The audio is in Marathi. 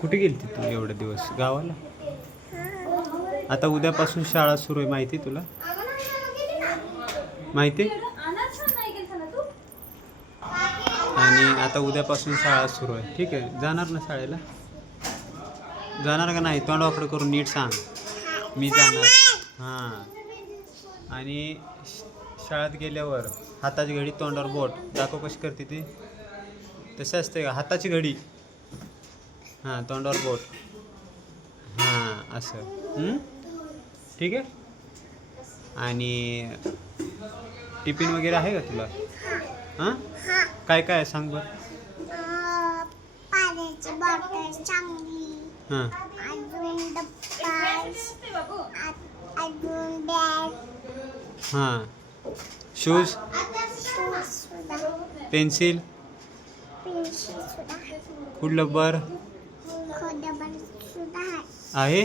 कुठे गेली तू एवढे दिवस गावाला? आता उद्यापासून शाळा सुरू आहे, माहिती तुला? माहिती? आणि आता उद्यापासून शाळा सुरू आहे, ठीक आहे? जाणार ना शाळेला? जाणार का नाही? तोंडाकडे करून नीट सांग. मी जाणार. हां. आणि शाळेत गेल्यावर हाताची घडी तोंडावर बोट दाखव, कशी करते ती? तसं असते का हाताची घडी? हां, तोंडावर बोट. हां, असं. ठीक आहे. आणि टिफिन वगैरे आहे का तुला? हां, काय काय आहे सांग बरं. पाण्याची बॉटल चांगली, हां अजून डब्बा, अजून बॅग, हां, शूज, शूज सुद्धा, पेन्सिल, पेन्सिल सुद्धा, फूड रबर खोडबल सुद्धा आहे. आहे.